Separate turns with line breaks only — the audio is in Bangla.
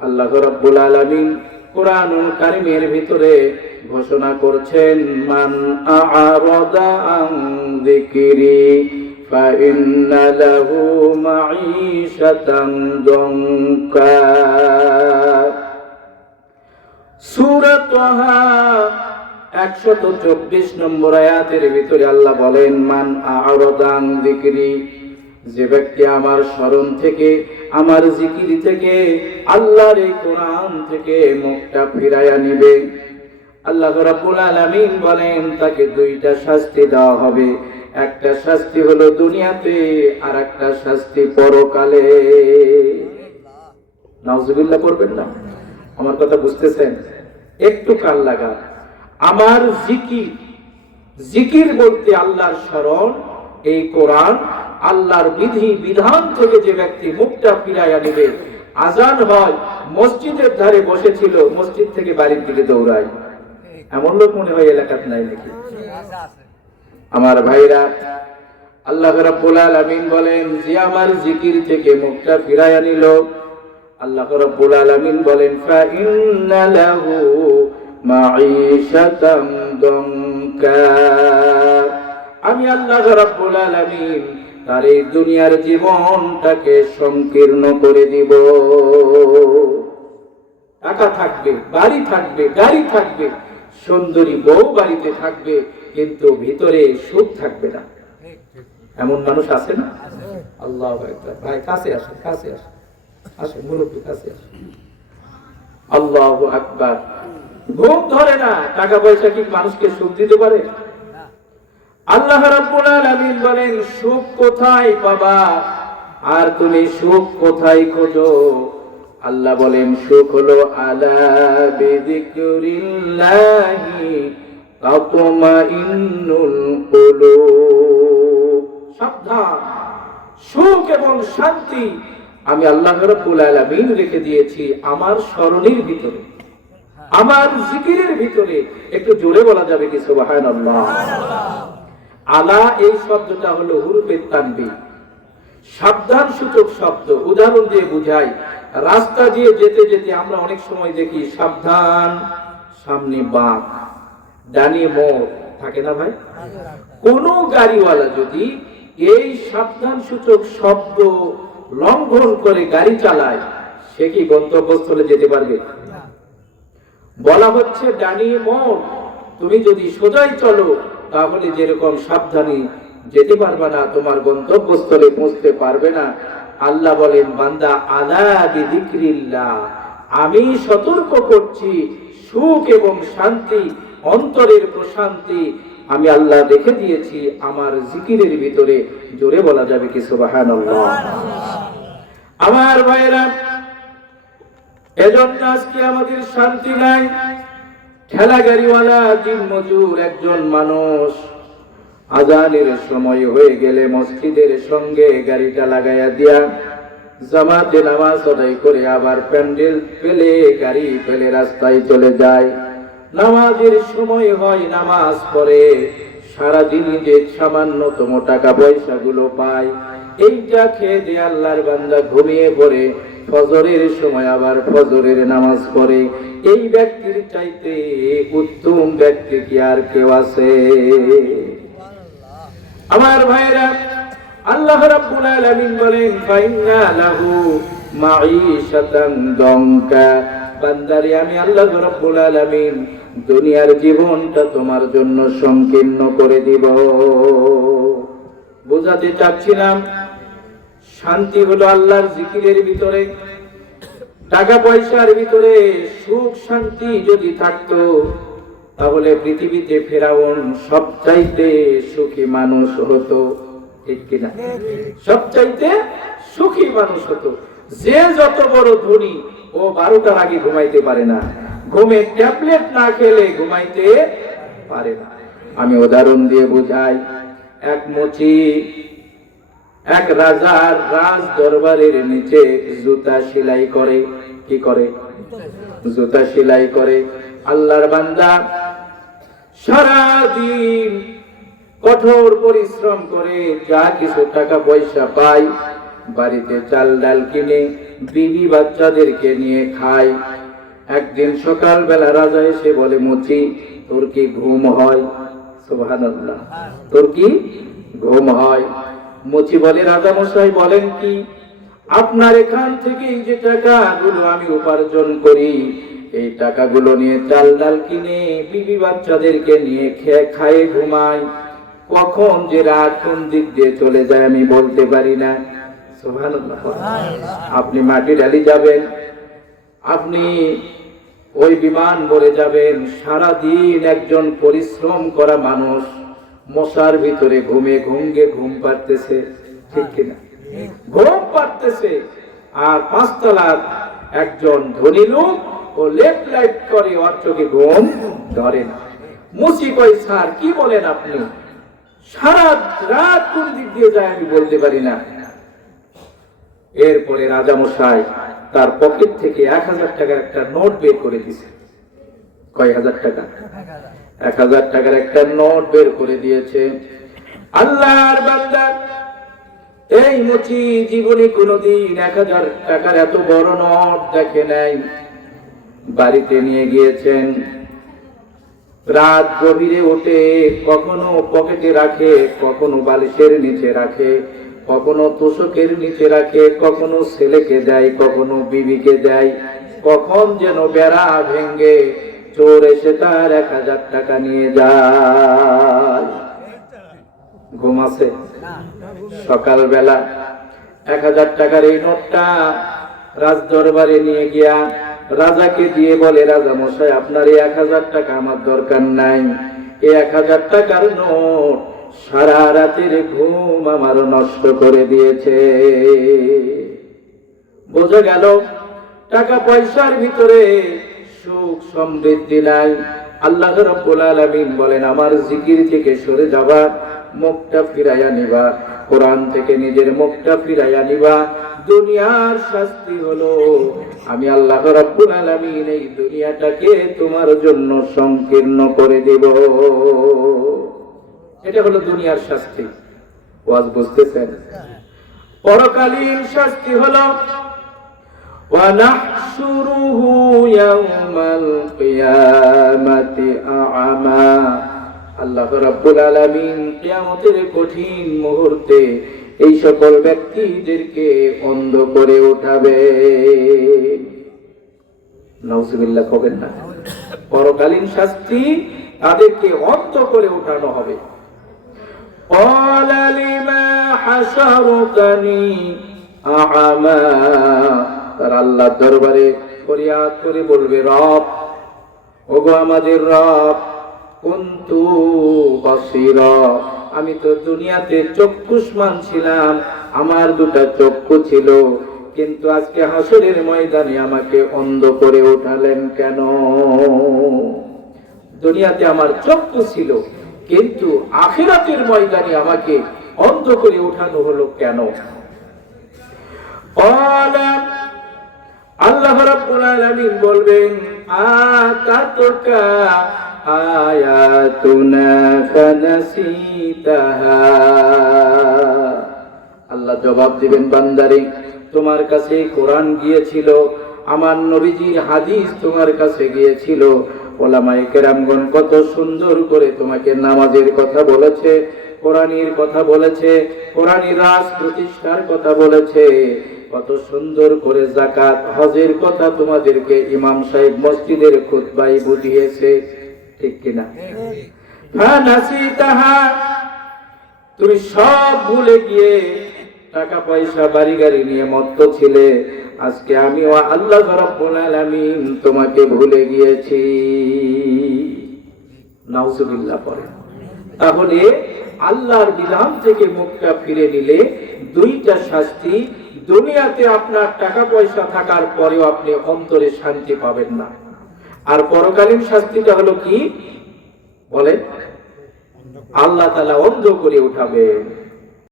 আল্লাহ রাব্বুল আলামিন কোরআনুল কারিমের ভিতরে ঘোষণা করছেন মান আ'রাদা আন যিকরি فإن له معيشة ضنكا সূরা তাহা একশত চব্বিশ নম্বর আয়াতের ভিতরে আল্লাহ বলেন মান আরদাং যিকরি যে ব্যক্তি আমার স্মরণ থেকে, আমার জিকির থেকে, আল্লাহর এই কোরআন থেকে মুখটা ফিরাইয়া নিবে। আল্লাহ রাব্বুল আলামিন বলেন, তাকে দুইটা শাস্তি দেওয়া হবে। একটা শাস্তি হলো দুনিয়াতে আর একটা শাস্তি পরকালে। নাউজুবিল্লাহ করবেন না? আমার কথা বুঝতেছেন? একটু কান লাগা। আমার জিকির জিকির বলতে আল্লাহর স্মরণ, এই কোরআন আল্লাহর বিধি, বিধান থেকে যে ব্যক্তি মুখটা ফিরাইয়া নেবে, আজান হয়, মসজিদের ধারে বসেছিল, মসজিদ থেকে বাড়ির দিকে দৌড়ায়। এমন লোক মনে হয় এলাকাতে নাই নাকি? আমার ভাইরা, আল্লাহ রাব্বুল আলামিন বলেন, যে আমার জিকির থেকে মুখটা ফিরাইয়া নিল। আল্লাহ রাব্বুল আলামিন বলেন, ফা ইন্না লাহু মাঈশাতাম দঙ্কা। আমি আল্লাহ রাব্বুল আলামিন তার এই দুনিয়ার জীবনটাকে সংকীর্ণ করে দিব। টাকা থাকবে, বাড়ি থাকবে, গাড়ি থাকবে, সুন্দরী বউ বাড়িতে থাকবে, কিন্তু ভিতরে সুখ থাকবে না। এমন মানুষ আছে না? আল্লাহ ভাই, কাছে আসে কাছে আসে। আসে, মুরব্বী, কাছে আসে। আল্লাহ আকবার। ঘুম ধরে না, টাকা পয়সা কি মানুষকে সুখ দিতে পারে? আল্লাহ রাব্বুল আলামিন বলেন, সুখ কোথায় পাবা? আর তুমি সুখ কোথায় খোঁজো? আল্লাহ বলেন, সুখ হলো আলা বিযিকরিল্লাহি তাতমাইন্নুল কুলুব। সাবধান। সুখ এবং শান্তি আমি আল্লাহ রাব্বুল আলামিন রেখে দিয়েছি আমার স্মরণের ভিতরে। আমার জিকিরের ভিতরে। একটু জোরে বলা যাবে কি সুবহানাল্লাহ? আলা এই শব্দটা হলো হুরফে তানবি সাবধান সূচক শব্দ উদাহরণ দিয়ে বুঝাই। রাস্তা দিয়ে যেতে যেতে আমরা অনেক সময় দেখি সাবধান সামনে বাঁক ডানে মোড় থাকে না ভাই? কোন গাড়িওয়ালা যদি এই সাবধান সূচক শব্দ লঙ্ঘন করে গাড়ি চালায় সে কি গন্তব্যস্থলে যেতে পারবে? বলা হচ্ছে ডানিয়ে মোড় তুমি যদি সোজাই চলো তাহলে যেরকম সাবধানী যেতে পারবে না, তোমার গন্তব্যস্থলে পৌঁছতে পারবে না। আল্লাহ বলেন, বান্দা, আলা বিদিক্রিল্লাহ, আমি সতর্ক করছি সুখ এবং শান্তি, অন্তরের প্রশান্তি। আমি আল্লাহ রেখে দিয়েছি, আমার জিকিরের ভিতরে জোরে বলা যাবে কি সুবহানাল্লাহ। আমার ভাইরা এজন্য আজকে আমাদের শান্তি নাই। ঠেলা গাড়িওয়ালা দিন মজুর একজন মানুষ। আজানের সময় হয়ে গেলে মসজিদের সঙ্গে গাড়িটা লাগাইয়া দিয়া জামাতে নামাজ আদায় করে আবার প্যান্ডেল ফেলে, গাড়ি ফেলে রাস্তায় চলে যায়। নামাজের সময় হয় নামাজ পড়ে সারাদিন যে সামান্যতম টাকা পয়সা গুলো পায়, এইটা খেয়ে দিয়ে আল্লাহর বান্দা ঘুমিয়ে পড়ে, ফজরের সময় আবার ফজরের নামাজ পড়ে। এই ব্যক্তির চাইতে উত্তম ব্যক্তি কি আর কেউ আছে? আমার ভাইরা আল্লাহ রাব্বুল আলামিন বলেন, ফাইন্না লাহু মাঈশাতান দঙ্কা বান্দারে, আমি আল্লাহ রাব্বুল আলামিন দুনিয়ার জীবনটা তোমার জন্য সংকীর্ণ করে দিব। বোঝাতে চাচ্ছিলাম, শান্তি হলো আল্লাহর জিকিরের ভিতরে। টাকা পয়সার ভিতরে সুখ শান্তি যদি থাকতো, তাহলে পৃথিবীতে ফেরাউন সবচাইতে সুখী মানুষ হতো। ঠিক কিনা? সবচাইতে সুখী মানুষ হতো। যে যত বড় ধনী, ও বারোটার আগে ঘুমাইতে পারে না। ঘুমে ট্যাবলেট না খেলে ঘুমাইতে পারে না। আমি উদাহরণ দিয়ে বোঝাই। এক মুচি এক রাজার রাজ দরবারের নিচে জুতা সেলাই করে। কি করে? জুতা সেলাই করে। আল্লাহর বান্দা সারাদিন কঠোর পরিশ্রম করে যা কিছু টাকা পয়সা পায় বাড়িতে চাল ডাল কিনে, বিবি বাচ্চাদেরকে নিয়ে খায়। একদিন সকালবেলা রাজা এসে বলে, মুচি, তোর কি ঘুম হয়? সুবহানাল্লাহ। তোর কি ঘুম হয়? মুচি বলে রাজা মশাই বলেন কি? আপনার এখান থেকে যে টাকাগুলো আমি উপার্জন করি, এই টাকাগুলো নিয়ে চাল ডাল কিনে বিবি বাচ্চাদেরকে নিয়ে খেয়ে খায়ে ঘুমাই। কখন যে রাত কোন দিক দিয়ে চলে যায় আমি বলতে পারি না। আপনি মাটি ডালি যাবেন, আপনি ওই বিমান ভরে যাবেন সারা দিন একজন পরিশ্রম করা মানুষ মশার ভিতরে ঘুমে ঘুমগে ঘুম পাড়তেছে, ঠিক কিনা? ঘুম পাড়তেছে। আর পাঁচতলার একজন ধনী লোক ও লেফট লাইট করে ওর চোখে ঘুম ধরে না। মুসি কই স্যার, কি বলেন আপনি? সারা রাত কোন দিক দিয়ে যায় আমি বলতে পারি না। এরপরে রাজামশাই তার পকেট থেকে এক হাজার টাকার একটা নোট বের করে দিছে কয় হাজার টাকা? এক হাজার টাকার একটা নোট বের করে দিয়েছে। আল্লাহর বান্দা এই মুচি জীবনে কোনোদিন এক হাজার টাকার এত বড় নোট দেখে নাই। বাড়িতে নিয়ে গিয়েছেন। রাত গভীরে ওঠে, কখনো পকেটে রাখে, কখনো বালিশের নিচে রাখে, কখনো তোষকের নিচে রাখে, কখনো ছেলেকে দেয়, কখনো বিবিকে দেয়। কখন যেন বেড়া ভেঙ্গে চোর এসে তার এক হাজার টাকা নিয়ে যায়। ঘুমাছে সকালবেলা এক হাজার টাকার এই নোটটা রাজ দরবারে নিয়ে গিয়া রাজাকে দিয়ে বলে, রাজা মশাই, আপনার এই এক হাজার টাকা আমার দরকার নাই। এই এক হাজার টাকার নোট সারা রাতের ঘুম আমার নষ্ট করে দিয়েছে। বোঝা গেল, টাকা পয়সার ভিতরে সুখ সমৃদ্ধি নাই। আল্লাহ রাব্বুল আলামিন বলেন, আমার জিকির থেকে সরে যাবা মুখটা ফিরাইয়া নিবা। কোরআন থেকে নিজের মুখটা ফিরাইয়া নিবা। দুনিয়ার শাস্তি হলো, আমি আল্লাহ রাব্বুল আলামিন এই দুনিয়াটাকে তোমার জন্য সংকীর্ণ করে দেব। এটা হলো দুনিয়ার শাস্তি। ওয়াজ বুঝতেছেন? পরকালীন শাস্তি হলো ওয়ানাহশুরুহু ইয়াউমাল কিয়ামাতি আ'মা। আল্লাহ রাব্বুল আলামিন কিয়ামতের কঠিন মুহূর্তে এই সকল ব্যক্তিদেরকে অন্ধ করে উঠাবে নাউজুবিল্লাহ কবেন না পরকালীন শাস্তি তাদেরকে অন্ধ করে উঠানো হবে قال لما حشرتني أعمى তার আল্লাহ দরবারে ফরিয়াদ করে বলবে রব ওগো আমাদের রব কুন্তু বাসিরা? আমি তো দুনিয়াতে চক্ষুষ্মান ছিলাম আমার দুটা চক্ষু ছিল। কিন্তু আজকে হাসুরের ময়দানে আমাকে অন্ধ করে উঠালেন কেন? দুনিয়াতে আমার চক্ষু ছিল, কিন্তু আখিরাতের ময়দানে আমাকে অন্ধ করে উঠানো হলো কেন? আল্লাহ রাব্বুল আলামিন বলবেন আতাতুকা আয়াতুনা ফানাসিতাহা। আল্লাহ জবাব দিবেন, বান্দারে, তোমার কাছে কোরআন গিয়েছিল, আমার নবীজির হাদিস তোমার কাছে গিয়েছিল। ওলামায়ে কেরামগণ কত সুন্দর করে তোমাকে নামাজের কথা বলেছে, কোরআনের কথা বলেছে, কোরআনের রাজ প্রতিষ্ঠার কথা বলেছে। কত সুন্দর করে জাকাত হজের কথা তোমাদেরকে ইমাম সাহেব মসজিদের খুতবাই বুঝিয়েছে। ঠিক কিনা? হ্যাঁ তুমি সব ভুলে গিয়ে টাকা পয়সা বাড়ি গাড়ি নিয়ে মত্ত ছিলে। আজকে আমি ও আল্লাহ রাব্বুল আলামিন তোমাকে ভুলে গিয়েছি। নাউজুবিল্লাহ পড়ে তাহলে আল্লাহর বিধান থেকে মুখটা ফিরে নিলে দুইটা শাস্তি দুনিয়াতে আপনার টাকা পয়সা থাকার পরেও আপনি অন্তরে শান্তি পাবেন না। আর পরকালীন শাস্তিটা হলো কি? বলে আল্লাহ তালা অন্ধ করে উঠাবেন।